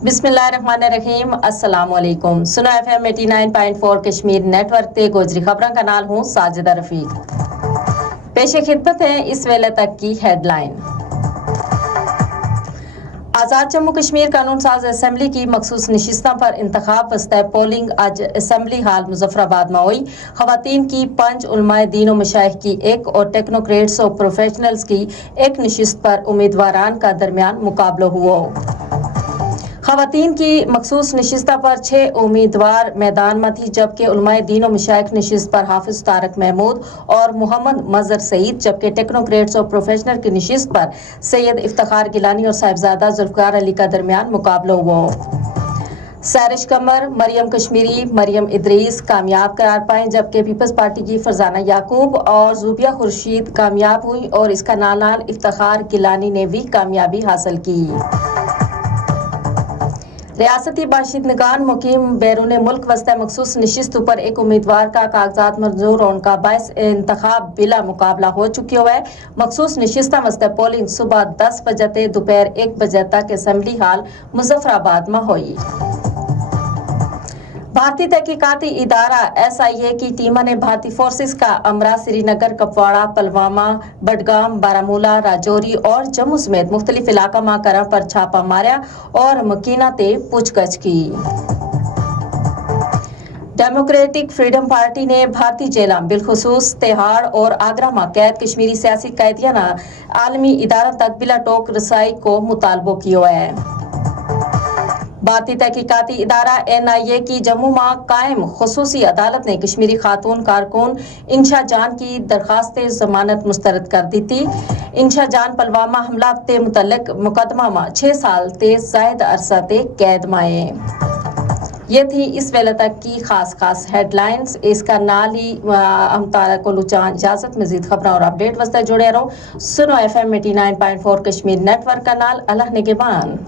बिस्मिल्लाहिर्रहमानिर्रहीम अस्सलाम वालेकुम। सुनो FM 89.4 कश्मीर नेटवर्क ते गोजरी खबरों का नाल हूँ साजिदा रफीक। पेशे खिदमत है इस वेले तक की हेडलाइन। आज़ाद जम्मू कश्मीर कानून साज असम्बली की मखसूस नशिस्तों पर इंतखाब वस्ता पोलिंग आज असम्बली हाल मुजफ्फराबाद में हुई। खवातीन की 5 उलमाए दीन व मशाइख की एक और टेक्नोक्रेट्स और प्रोफेशनल्स की एक नशिस्त पर उम्मीदवारान का दरमियान मुकाबला हुआ। खवातीन की मखसूस नशिस्ता पर 6 उम्मीदवार मैदान में थी, जबकि उलमाए दीन और मशाइख नशिस्त पर हाफिज तारक महमूद और मोहम्मद मजहर सईद, जबकि टेक्नोक्रेट्स और प्रोफेशनल की नशिस्त पर सैयद इफ्तिखार गिलानी और साहिबजादा जुल्फकार अली का दरमियान मुकाबला हुआ। सैरिश कमर, मरियम कश्मीरी, मरियम इदरीस कामयाब करार पाए, जबकि पीपल्स पार्टी की फरजाना याकूब और जुबिया खुर्शीद कामयाब हुई और इसका नाल इफ्तिखार गिलानी ने भी कामयाबी हासिल की। रियासती बाशिंदगान मुकीम बैरून मुल्क वस्ता मखसूस नशिस्त पर एक उम्मीदवार का कागजात मंजूर और उनका बाइस इंतखाब बिला मुकाबला हो चुकी हुआ है। मखसूस नशिस्ता वस्ता पोलिंग सुबह 10 बजे से दोपहर 1 बजे तक असम्बली हाल मुजफ्फराबाद में हुई। भारतीय तहकीकाती इदारा SIA की टीम ने भारतीय फोर्सेस का अमरा, श्रीनगर, कपवाड़ा, पुलवामा, बडगाम, बारामूला, राजौरी और जम्मू समेत मुख्तलिफ इलाका में करम पर छापा मारा और मकीना ते पूछगछ की। डेमोक्रेटिक फ्रीडम पार्टी ने भारतीय जेलों बिलखुसूस तिहाड़ और आगरा में कैद कश्मीरी सियासी कैदियां आलमी इदारा तक बिला टोक रसाई को मुतालबो किया है। भारतीय तहकीकाती इदारा NIA की जम्मू में कायम खुसूसी अदालत ने कश्मीरी खातून कारकुन इंशा जान की दरखास्त जमानत मुस्तरद कर दी थी। इंशा जान पुलवामा हमला ते मुतल्लिक मुकदमा में 6 साल ते जायद अरसा ते कैद में। ये थी इस वेले तक की खास हेडलाइंस। इसका नाल ही हम तारा को इजाजत, मजीद खबर और अपडेट वास्ते जुड़े रहो। सुनो FM 89.4 कश्मीर नेटवर्क का नाल। अल्लाह निगहबान।